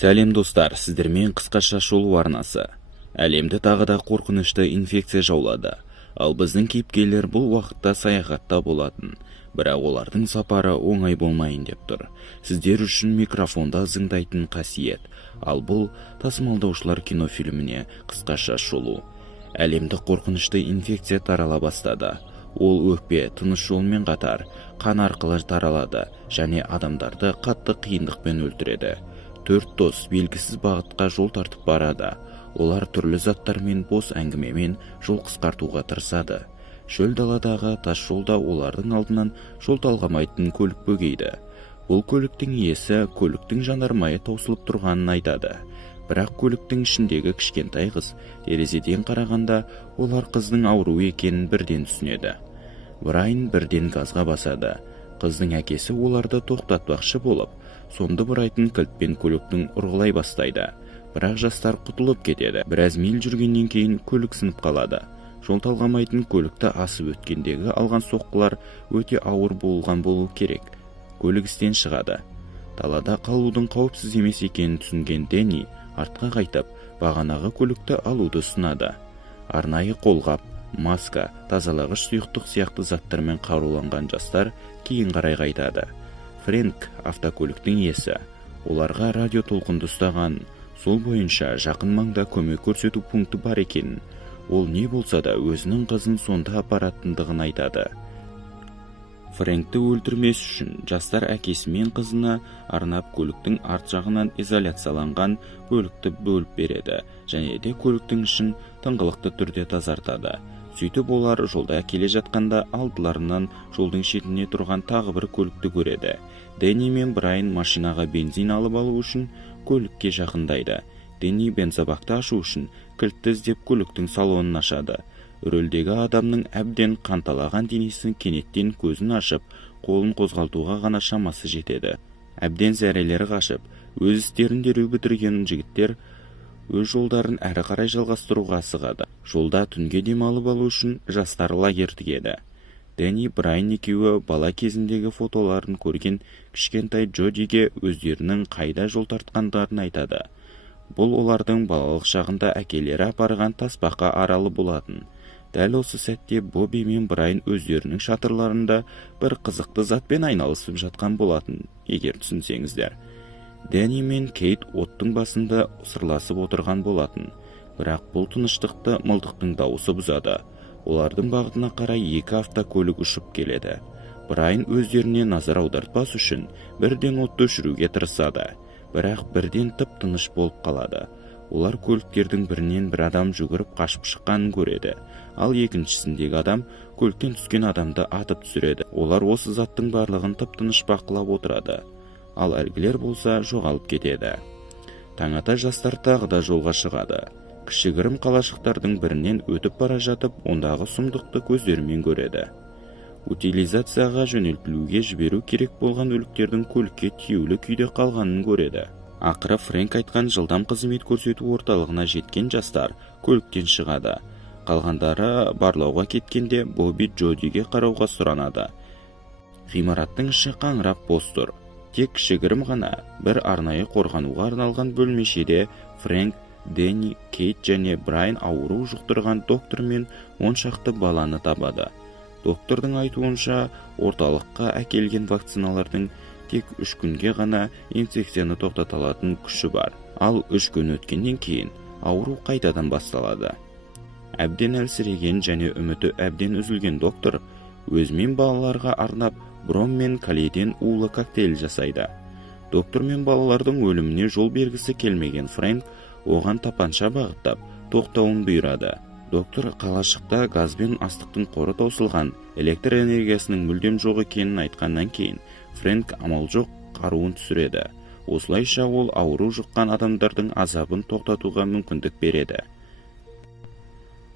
Сәлем достар, сіздермен қысқаша шолу арнасы. Әлемді тағы да қорқынышты инфекция жаулады. Ал біздің кейіпкерлер бұл уақытта саяхатта болатын. Бірақ олардың сапары оңай болмайын деп тұр. Сіздер үшін микрофонда зыңдайтын қасиет. Ал бұл тасымалдаушылар кинофильміне қысқаша шолу. Әлемді қорқынышты инфекция тарала бастады. Ол өкпе, тыныс жолымен қатар қан арқылы таралады және адамдарды қатты қиындықпен өлтіреді. 4 дос белгісіз бағытқа жол тартып барады. Олар түрлі заттармен бос әңгімемен жол қысқартуға тырысады. Шөл даладағы тас жолда олардың алдынан жол талғамайтын көлік бөгейді. Бұл көліктің иесі көліктің жанармайы таусылып тұрғанын айтады. Бірақ көліктің ішіндегі кішкентай қыз терезеден қарағанда олар қыздың ауру екенін бірден түсінеді. Брайан бірден газға басады. Қыздың әкесі оларды тоқтатпақшы болып, сонды бұрайтын кілтпен көліктің ұрғылай бастайды. Бірақ жастар құтылып кетеді. Біраз миль жүргеннен кейін көлік сынып қалады. Жол талғамайтын көлікті асып өткендегі алған соққылар өте ауыр болған болу керек. Көлік істен шығады. Далада қалудың қауіпсіз емес екенін түсінген Дэнни артқа қайтып, бағанағы көлікті алуды ұсынады. Арнайы қолғап, маска, тазалағыш сұйықтық сияқты заттармен қаруланған жастар кейін қарай қайтады. Фрэнк автокөліктің иесі. Оларға радио толқынды ұстаған. Сол бойынша жақын маңда көмек көрсету пункті бар екенін. Ол не болса да өзінің қызын сонда апаратындығын айтады. Фрэнкті өлтірмес үшін жастар әкесі мен қызына арнап көліктің арт жағынан изоляцияланған бөлікті бөліп береді және де көліктің ішін тыңғылықты түрде тазартады. Сөйтіп олар жолда келе жатқанда алдыларынан жолдың шетіне тұрған тағы бір көлікті көреді. Дэнни мен Брайан машинаға бензин алып алу үшін көлікке жақындайды. Дэнни бензобақты ашу үшін кілтті іздеп көліктің салонын ашады. Рөлдегі адамның әбден қанталаған денесін кенеттен көзін ашып, қолын қозғалтуға ғана шамасы жетеді. Әбден зәрелері қашып, өз істерін дереу бітірген жігіттер өз жолдарын әрі қарай жалғастыруға асығады. Жолда түнге демалып алу үшін жастар лагерь тігеді. Дэнни, Брайан екеуі бала кезіндегі фотоларын көрген кішкентай Джодиге өздерінің қайда жол тартқандарын айтады. Бұл олардың балалық шағында әкелері апарған тасбақа аралы болатын. Дәл осы сәтте Бобби мен Брайан өздерінің шатырларында бір қызықты затпен айналысып жатқан болатын, егер түсінсеңіздер. Дэнни мен Кейт оттың басында сырласып отырған болатын. Бірақ бұл тыныштықты мылтықтың дауысы бұзады. Олардың бағытына қарай 2 автокөлік ұшып келеді. Брайан өздеріне назар аудартпас үшін бірден отты өшіруге тырысады. Бірақ бірден тып-тыныш болып қалады. Олар көліктердің бірінен бір адам жүгіріп қашып шыққанын көреді. Ал екіншісіндегі адам көліктен түскен адамды атып түсіреді. Олар осы заттың барлығын тып-тыныш бақылап отырады. Ал әлгілер болса жоғалып кетеді. Таң ата жастар тағы да жолға шығады. Кішігірім қалашықтардың бірінен өтіп бара жатып, ондағы сұмдықты көздерімен көреді. Утилизацияға жөнелтілуге жіберу керек болған өліктердің көлікке тиеулі күйде қалғанын көреді. Ақыры Фрэнк айтқан жылдам қызмет көрсету орталығына жеткен жастар көліктен шығады. Қалғандары барлауға кеткенде Бобби Джодиге қарауға сұранады. Ғимараттың іші қаңырап бос тұр. Тек кішігірім ғана бір арнайы қорғануға арналған бөлмешеде Фрэнк, Дэнни, Кейт және Брайан ауру жұқтырған доктор мен 10 шақты баланы табады. Доктордың айтуынша, орталыққа әкелген вакциналардың тек 3 күнге ғана инфекцияны тоқтата алатын күші бар. Ал 3 күн өткеннен кейін ауру қайтадан басталады. Әбден әлсіреген және үміті әбден үзілген доктор өзімен балаларға арнап бром мен калейден улы коктейль жасайды. Доктор мен балалардың өліміне жол бергісі келмеген Фрэнк оған тапанша бағыттап тоқтауын бұйырады. Доктор қалашықта газ бен астықтың қоры таусылған, электр энергиясының мүлдем жоқ екенін айтқаннан кейін Фрэнк амал жоқ қаруын түсіреді. Осылайша ол ауру жұққан адамдардың азабын тоқтатуға мүмкіндік береді.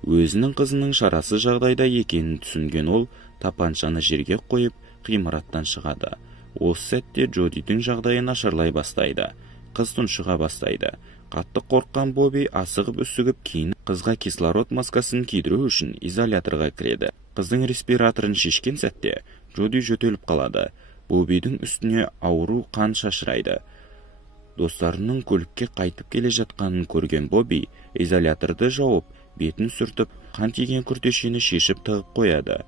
Өзінің қызының шарасыз жағдайда екенін түсінген ол тапаншаны жерге қойып ғимараттан шығады. Осы сәтте Джодидің жағдайы нашарлай бастайды. Қыз тұншыға бастайды. Қатты қорыққан Бобби асығып үсігіп кейін қызға кислород маскасын кидіру үшін изоляторға кіреді. Қыздың респираторын шешкен сәтте Джоди жөтеліп қалады. Боббидің үстіне ауру қан шашырайды. Достарының көлікке қайтып келе жатқанын көрген Бобби изоляторды жауып, бетін сүртіп, қан тиген күртешені шешіп тығып қояды.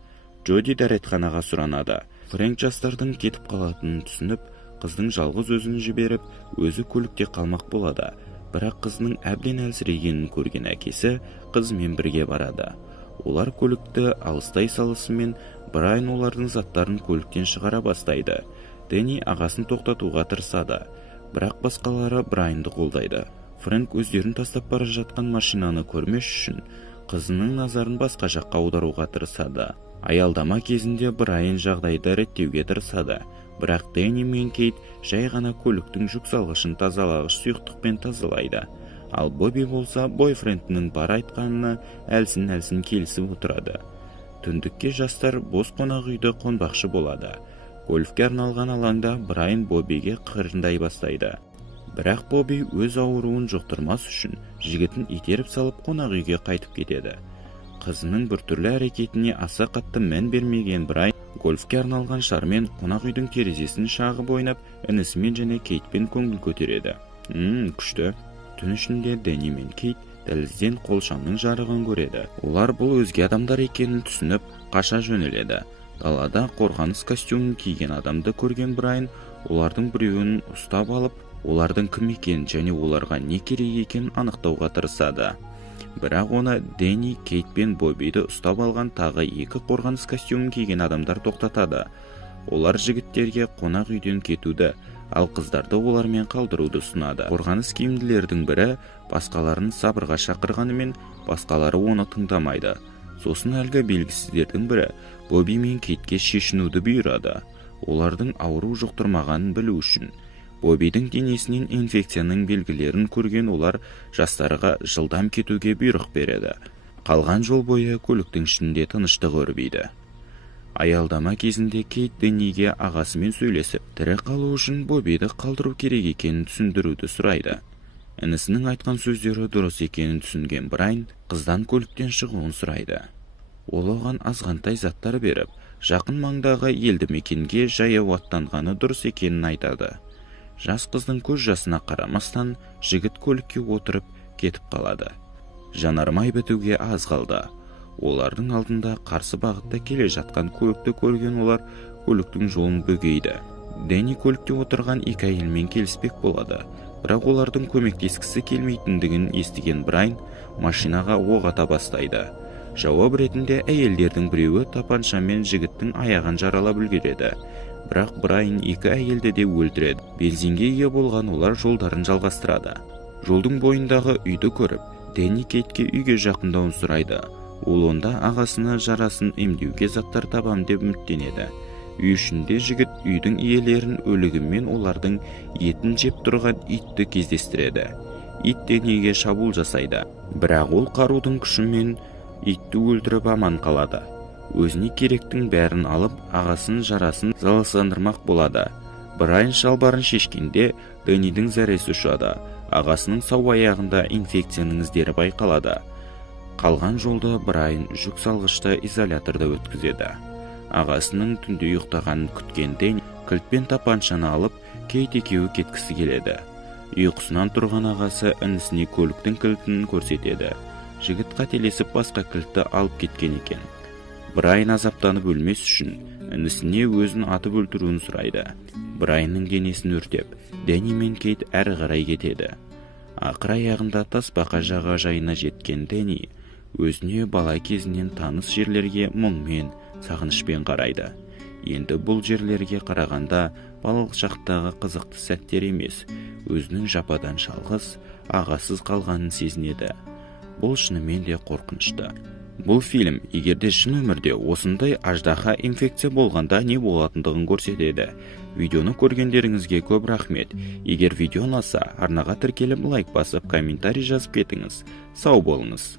Джоди дәретханаға сұранады. Фрэнк жастардың кетіп қалатынын түсініп, қыздың жалғыз өзін жіберіп, өзі көлікте қалмақ болады. Бірақ қызының әбден әлсірегенін көрген әкесі қызымен бірге барады. Олар көлікті алыстай салысымен Брайан олардың заттарын көліктен шығара бастайды. Дэнни ағасын тоқтатуға тырысады, бірақ басқалары Брайанды қолдайды. Фрэнк өздерін тастап бара жатқан машинаны көрмеш үшін қызының назарын басқа жаққа аударуға тырысады. Аялдама кезінде Брайан жағдайды реттеуге тырысады, бірақ Дэнни мен Кейт жай ғана көліктің жүк салғышын тазалағыш сұйықтықпен тазалайды. Ал Бобби болса бойфрендінің бар айтқанына әлсін келісіп отырады. Түндікке жастар бос қонақ үйді қонбақшы болады. Гольфке арналған алаңда Брайан Боббиге қырындай бастайды. Бірақ Бобби өз ауруын жұқтырмас үшін жігітін итеріп салып қонақ үйге қайтып кетеді. Қызының біртүрлі әрекетіне аса қатты мән бермеген Брайан гольфке арналған шармен қонақ үйдің терезесін шағып ойнап, інісімен және Кейтпен көңіл көтереді. Күшті. Түн ішінде Дэнни мен Кейт дәлізден қолшамның жарығын көреді. Олар бұл өзге адамдар екенін түсініп, қаша жөнеледі. Далада қорғаныс костюмын киген адамды көрген Брайан олардың біреуін ұстап алып, олардың кім екенін және оларға не керек екенін анықтауға тырысады. Бірақ оны Дэнни, Кейт пен Боббиді ұстап алған тағы екі қорғаныс костюмын киген адамдар тоқтатады. Олар жігіттерге қонақ үйден кетуді, ал қыздарды олармен қалдыруды ұсынады. Қорғаныс киімділердің бірі басқаларын сабырға шақырғанымен, басқалары оны тыңдамайды. Сосын әлгі белгісіздердің бірі Бобби мен Кейтке шешінуді бұйырады. Олардың ауру жұқтырмағанын білу үшін. Боббидің денесінен инфекцияның белгілерін көрген олар жастарға жылдам кетуге бұйрық береді. Қалған жол бойы көліктің ішінде тыныштық өрбиді. Аялдама кезінде Кейт Дэнниге ағасымен сөйлесіп, тірі қалу үшін Боббиді қалдыру керек екенін түсіндіруді сұрайды. Інісінің айтқан сөздері дұрыс екенін түсінген Брайан қыздан көліктен шығуын сұрайды. Ол оған азғантай заттар беріп, жақын маңдағы елді мекенге жаяу аттанғаны дұрыс екенін айтады. Жас қыздың көз жасына қарамастан, жігіт көлікке отырып кетіп қалады. Жанармай бітуге аз қалды. Олардың алдында қарсы бағытта келе жатқан көлікті көрген олар көліктің жолын бөгейді. Дэнни көлікте отырған екі әйелмен келіспек болады, бірақ олардың көмектескісі келмейтіндігін естіген Брайан машинаға оқ ата бастайды. Жауап ретінде әйелдердің біреуі тапаншамен жігіттің аяғын жаралап үлгереді. Бірақ Брайан екі әйелді де өлтіреді. Бензинге ие болған олар жолдарын жалғастырады. Жолдың бойындағы үйді көріп, Дэнни Кейтке үйге жақындауын сұрайды. Ол онда ағасына жарасын емдеуге заттар табам деп үміттенеді. Үй ішінде жігіт үйдің иелерін өлігімен олардың етін жеп тұрған итті кездестіреді. Ит Дэнниге шабуыл жасайды, бірақ ол қарудың күшімен итті өлтіріп аман қалады. Өзіне керектің бәрін алып, ағасын жарасын залалсыздандырмақ болады. Брайан шалбарын шешкенде Дэннидің зәресі ұшады. Ағасының сау аяғында инфекцияның іздері байқалады. Қалған жолды Брайан жүк салғышты изоляторда өткізеді. Ағасының түнде ұйықтағанын күткен Дэнни кілтпен тапаншаны алып, Кейт екеуі кеткісі келеді. Ұйқысынан тұрған ағасы інісіне көліктің кілтін көрсетеді. Жігіт қателесіп басқа кілтті алып кеткен екен. Брайан азаптанып өлмес үшін інісіне өзін атып өлтіруін сұрайды. Брайанның денесін өртеп, Дэнни мен Кейт әрі қарай кетеді. Ақыр аяғында тасбақа жағажайына жеткен Дэнни өзіне бала кезінен таныс жерлерге мұңмен, сағынышпен қарайды. Енді бұл жерлерге қарағанда балалық шақтағы қызықты сәттер емес, өзінің жападан жалғыз, ағасыз қалғанын сезінеді. Бұл шынымен де қорқынышты. Бұл фильм егерде шын өмірде осындай аждаһа инфекция болғанда не болатындығын көрсетеді. Видеоны көргендеріңізге көп рахмет. Егер видео ұнаса, арнаға тіркеліп лайк басып, комментарий жазып кетіңіз. Сау болыңыз.